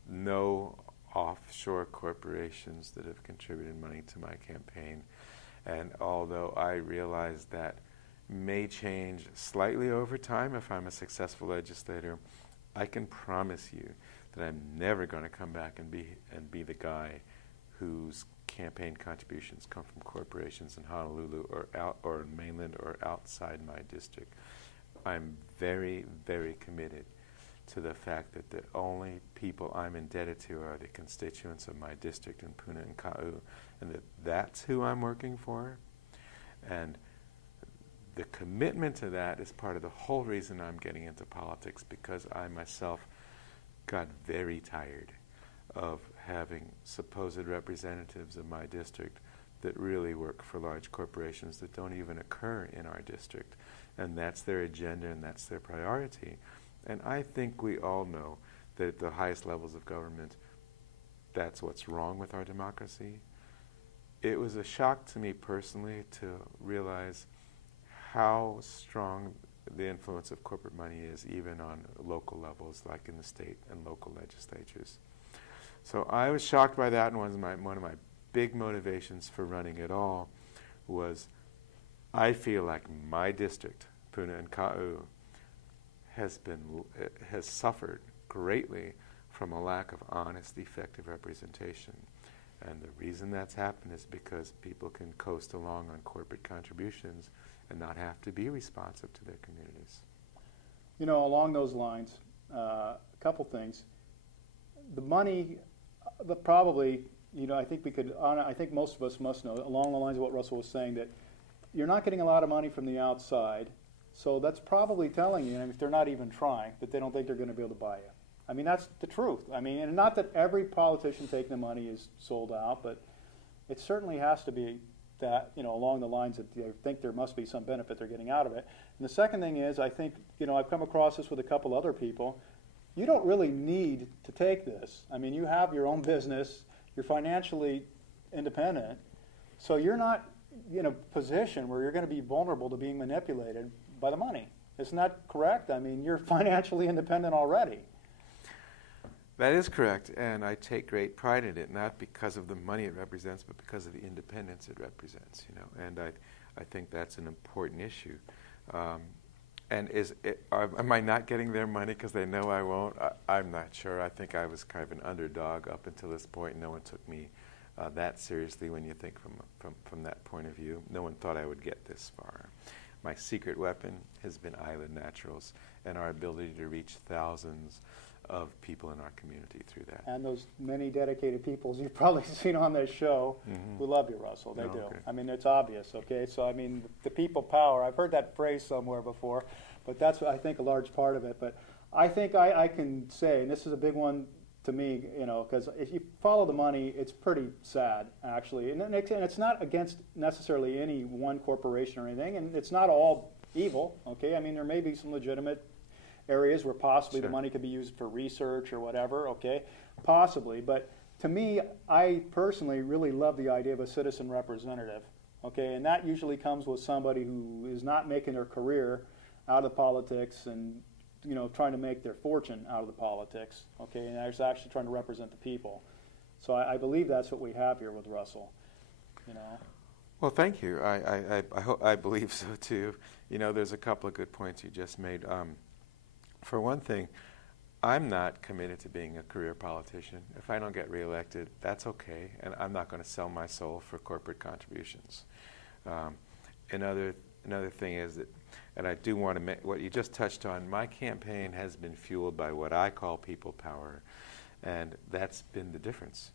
no offshore corporations that have contributed money to my campaign, and although I realize that may change slightly over time if I'm a successful legislator. I can promise you that I'm never going to come back and be the guy whose campaign contributions come from corporations in Honolulu or in mainland or outside my district. I'm very, very committed to the fact that the only people I'm indebted to are the constituents of my district in Puna and Ka'u, and that's who I'm working for. And the commitment to that is part of the whole reason I'm getting into politics, because I myself got very tired of having supposed representatives of my district that really work for large corporations that don't even occur in our district. And that's their agenda and that's their priority. And I think we all know that at the highest levels of government, that's what's wrong with our democracy. It was a shock to me personally to realize how strong the influence of corporate money is even on local levels, like in the state and local legislatures. So I was shocked by that, and one of my big motivations for running at all was I feel like my district, Puna and Ka'u, has suffered greatly from a lack of honest, effective representation. And the reason that's happened is because people can coast along on corporate contributions and not have to be responsive to their communities. You know, along those lines, a couple things. The money, probably, you know, I think most of us must know, along the lines of what Russell was saying, that you're not getting a lot of money from the outside. So that's probably telling you, and if they're not even trying, that they don't think they're going to be able to buy you. I mean, that's the truth. I mean, and not that every politician taking the money is sold out, but it certainly has to be that, you know, along the lines that they think there must be some benefit they're getting out of it. And the second thing is, I think, you know, I've come across this with a couple other people. You don't really need to take this. I mean, you have your own business. You're financially independent. So you're not in a position where you're going to be vulnerable to being manipulated by the money. Isn't that correct? I mean, you're financially independent already. That is correct, and I take great pride in it, not because of the money it represents, but because of the independence it represents, you know, and I think that's an important issue. And am I not getting their money because they know I won't? I'm not sure. I think I was kind of an underdog up until this point. No one took me that seriously when you think from that point of view. No one thought I would get this far. My secret weapon has been Island Naturals and our ability to reach thousands of people in our community through that. And those many dedicated people you've probably seen on this show who love you, Russell. They do. Okay. I mean, it's obvious, okay? So, I mean, the people power, I've heard that phrase somewhere before, but that's, I think, a large part of it. But I think I can say, and this is a big one to me, you know, because if you follow the money, it's pretty sad, actually. And it's not against necessarily any one corporation or anything, and it's not all evil, okay? I mean, there may be some legitimate areas where possibly the money could be used for research or whatever, okay? Possibly. But to me, I personally really love the idea of a citizen representative, okay? And that usually comes with somebody who is not making their career out of politics and, you know, trying to make their fortune out of the politics, okay? And is actually trying to represent the people. So I believe that's what we have here with Russell, you know? Well, thank you. I believe so, too. You know, there's a couple of good points you just made. For one thing, I'm not committed to being a career politician. If I don't get reelected, that's okay, and I'm not going to sell my soul for corporate contributions. Another thing is that, and I do want to make, what you just touched on, my campaign has been fueled by what I call people power, and that's been the difference.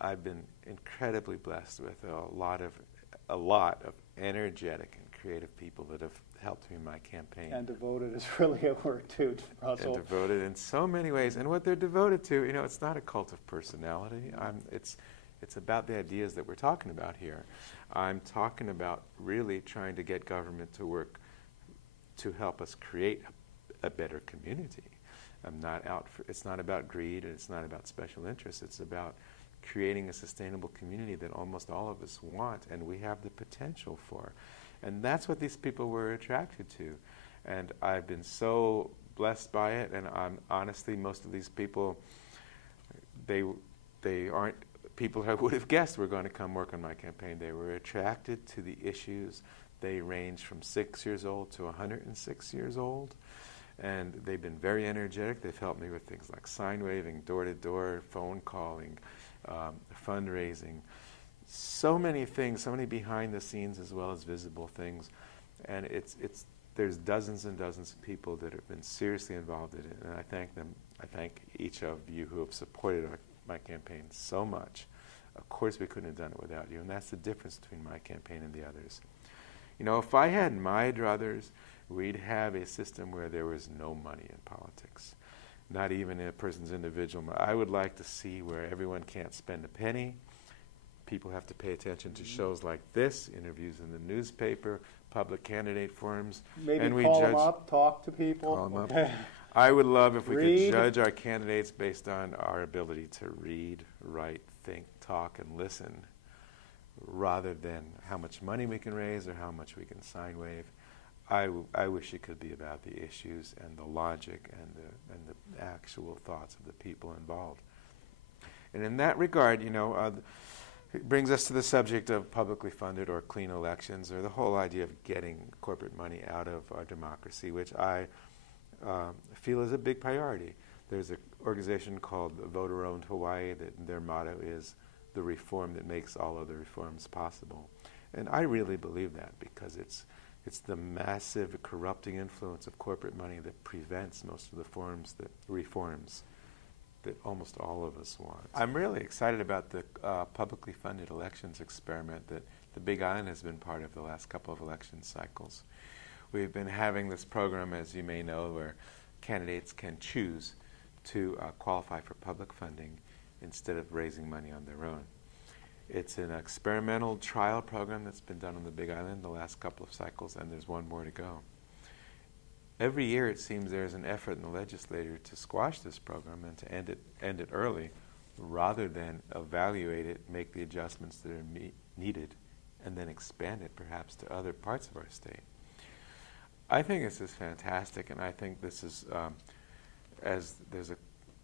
I've been incredibly blessed with a lot of energetic and creative people that have helped me in my campaign. And devoted is really a word too, Russell. And devoted in so many ways. And what they're devoted to, you know, it's not a cult of personality. It's about the ideas that we're talking about here. I'm talking about really trying to get government to work to help us create a better community. It's not about greed, and it's not about special interests. It's about creating a sustainable community that almost all of us want and we have the potential for. And that's what these people were attracted to. And I've been so blessed by it, and honestly, most of these people, they aren't people I would have guessed were going to come work on my campaign. They were attracted to the issues They range from 6 years old to 106 years old. And they've been very energetic. They've helped me with things like sign waving, door-to-door, phone calling, fundraising. So many things, so many behind the scenes as well as visible things. And there's dozens and dozens of people that have been seriously involved in it. And I thank them. I thank each of you who have supported my campaign so much. Of course we couldn't have done it without you. And that's the difference between my campaign and the others. You know, if I had my druthers, we'd have a system where there was no money in politics, not even in a person's individual. I would like to see where everyone can't spend a penny. People have to pay attention to shows like this, interviews in the newspaper, public candidate forums. Maybe and we call judge, them up, talk to people. Call them up. I would love if we Read. could judge our candidates based on our ability to read, write, think, talk, and listen, rather than how much money we can raise or how much we can sign wave. I wish it could be about the issues and the logic and the actual thoughts of the people involved. And in that regard, you know, it brings us to the subject of publicly funded or clean elections, or the whole idea of getting corporate money out of our democracy, which I feel is a big priority. There's an organization called Voter-Owned Hawaii that their motto is the reform that makes all other reforms possible. And I really believe that, because it's the massive corrupting influence of corporate money that prevents most of the reforms that almost all of us want. I'm really excited about the publicly funded elections experiment that the Big Island has been part of the last couple of election cycles. We've been having this program, as you may know, where candidates can choose to qualify for public funding instead of raising money on their own. It's an experimental trial program that's been done on the Big Island the last couple of cycles, and there's one more to go. Every year it seems there's an effort in the legislature to squash this program and to end it early, rather than evaluate it, make the adjustments that are needed, and then expand it perhaps to other parts of our state. I think this is fantastic, and I think this is, as there's an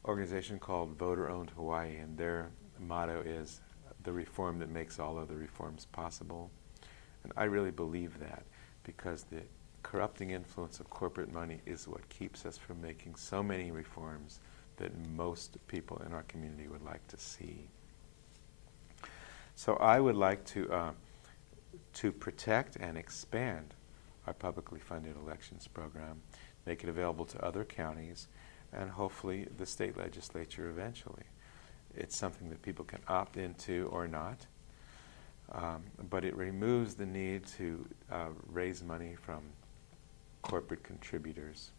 organization called Voter-Owned Hawaii, and their motto is the reform that makes all other reforms possible. And I really believe that, because the corrupting influence of corporate money is what keeps us from making so many reforms that most people in our community would like to see. So I would like to protect and expand our publicly funded elections program, make it available to other counties, and hopefully the state legislature eventually. It's something that people can opt into or not, but it removes the need to raise money from corporate contributors.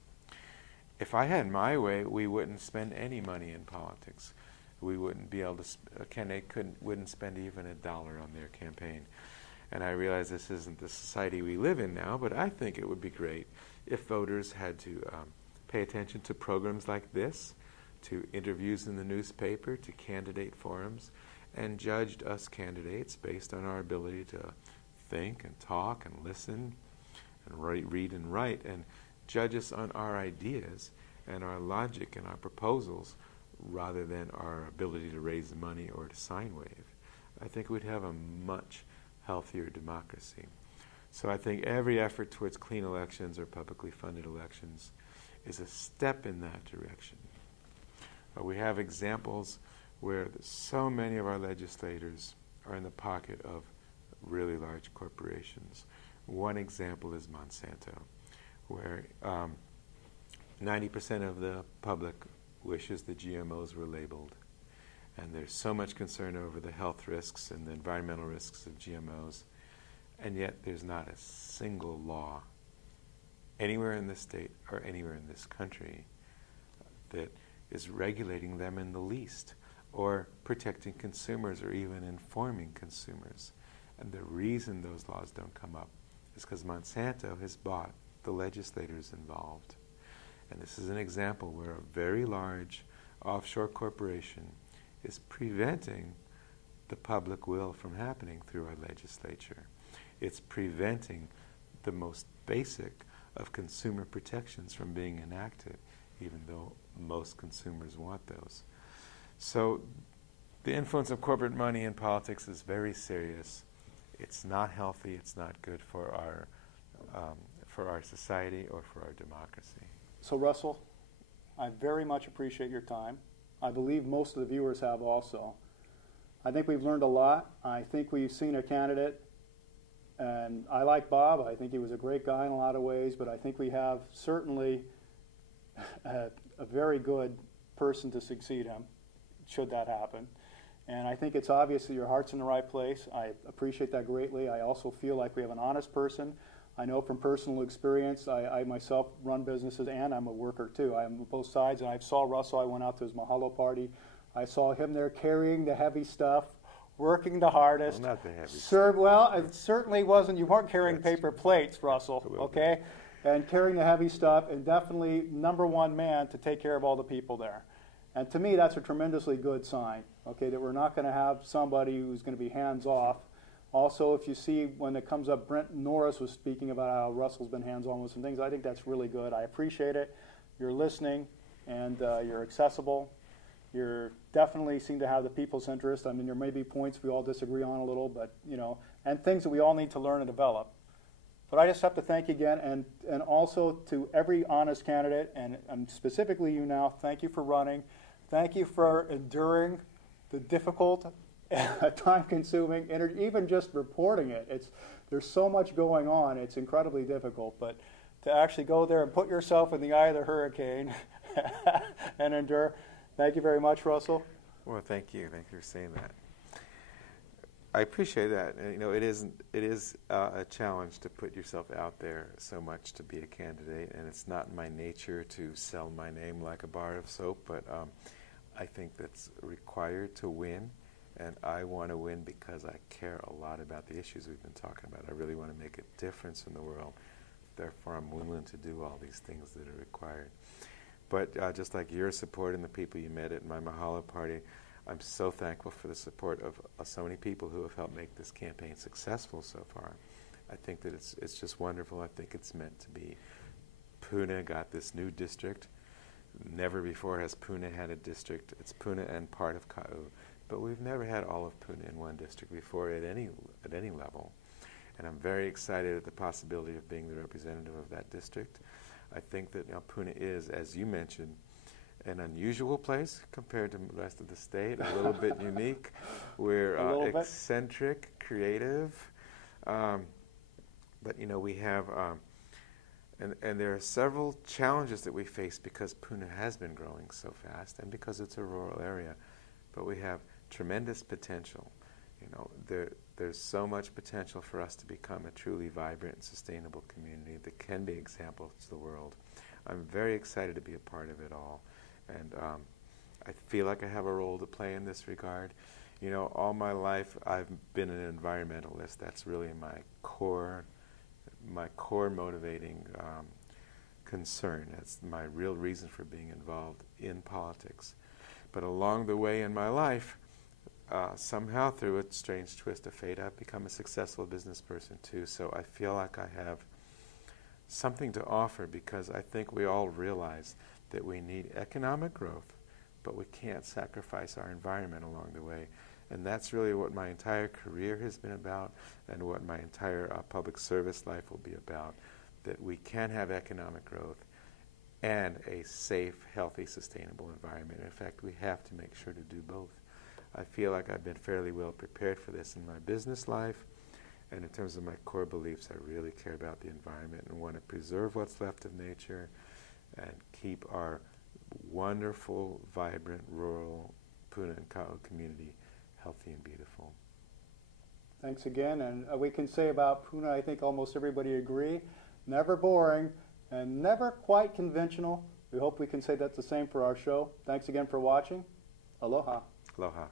If I had my way, we wouldn't spend any money in politics. We wouldn't be able to, a candidate wouldn't spend even $1 on their campaign. And I realize this isn't the society we live in now, but I think it would be great if voters had to pay attention to programs like this, to interviews in the newspaper, to candidate forums, and judged us candidates based on our ability to think and talk and listen and read and write, and judge us on our ideas and our logic and our proposals rather than our ability to raise money or to sign wave. I think we'd have a much healthier democracy. So I think every effort towards clean elections or publicly funded elections is a step in that direction. We have examples where so many of our legislators are in the pocket of really large corporations. One example is Monsanto, where 90% of the public wishes that GMOs were labeled. And there's so much concern over the health risks and the environmental risks of GMOs, and yet there's not a single law anywhere in this state or anywhere in this country that is regulating them in the least, or protecting consumers, or even informing consumers. And the reason those laws don't come up is because Monsanto has bought the legislators involved. And this is an example where a very large offshore corporation is preventing the public will from happening through our legislature. It's preventing the most basic of consumer protections from being enacted, even though most consumers want those. So the influence of corporate money in politics is very serious, it's not healthy, it's not good for our society or for our democracy. So Russell, I very much appreciate your time. I believe most of the viewers have also. I think we've learned a lot. I think we've seen a candidate, and I like Bob. I think he was a great guy in a lot of ways, but I think we have certainly a very good person to succeed him, should that happen. And I think it's obvious that your heart's in the right place. I appreciate that greatly. I also feel like we have an honest person. I know from personal experience, I myself run businesses and I'm a worker too. I'm on both sides, and I saw Russell. I went out to his Mahalo party. I saw him there carrying the heavy stuff, working the hardest. Well, not the heavy stuff. Well, it certainly wasn't. You weren't carrying paper plates, Russell, okay? And carrying the heavy stuff, and definitely #1 man to take care of all the people there. And to me, that's a tremendously good sign, okay, that we're not going to have somebody who's going to be hands-off. Also, if you see when it comes up, Brent Norris was speaking about how Russell's been hands-on with some things. I think that's really good. I appreciate it. You're listening, and you're accessible. You definitely seem to have the people's interest. I mean, there may be points we all disagree on a little, but, you know, and things that we all need to learn and develop. But I just have to thank you again, and also to every honest candidate, and specifically you now, thank you for running. Thank you for enduring the difficult, time-consuming, even just reporting it. There's so much going on, it's incredibly difficult, but to actually go there and put yourself in the eye of the hurricane and endure. Thank you very much, Russell. Well, thank you. Thank you for saying that. I appreciate that. You know, it is a challenge to put yourself out there so much to be a candidate, and it's not in my nature to sell my name like a bar of soap, but I think that's required to win, and I want to win because I care a lot about the issues we've been talking about. I really want to make a difference in the world. Therefore, I'm willing to do all these things that are required. But just like your support and the people you met at my Mahalo party, I'm so thankful for the support of so many people who have helped make this campaign successful so far. I think that it's just wonderful. I think it's meant to be. Puna got this new district. Never before has Puna had a district. It's Puna and part of Ka'u. But we've never had all of Puna in one district before at any level. And I'm very excited at the possibility of being the representative of that district. I think that Puna is, as you mentioned, an unusual place compared to the rest of the state, a little bit unique. We're eccentric, creative, but you know, we have, and there are several challenges that we face because Puna has been growing so fast and because it's a rural area, but we have tremendous potential. You know, there's so much potential for us to become a truly vibrant and sustainable community that can be example to the world. I'm very excited to be a part of it all. And I feel like I have a role to play in this regard. You know, all my life I've been an environmentalist. That's really my core motivating concern. That's my real reason for being involved in politics. But along the way in my life, somehow through a strange twist of fate, I've become a successful business person too. So I feel like I have something to offer because I think we all realize that we need economic growth, but we can't sacrifice our environment along the way. And that's really what my entire career has been about and what my entire public service life will be about, that we can have economic growth and a safe, healthy, sustainable environment. In fact, we have to make sure to do both. I feel like I've been fairly well prepared for this in my business life, and in terms of my core beliefs, I really care about the environment and want to preserve what's left of nature and keep our wonderful, vibrant, rural Puna and Ka'u community healthy and beautiful. Thanks again, and we can say about Puna, I think almost everybody agree, never boring and never quite conventional. We hope we can say that's the same for our show. Thanks again for watching. Aloha. Aloha.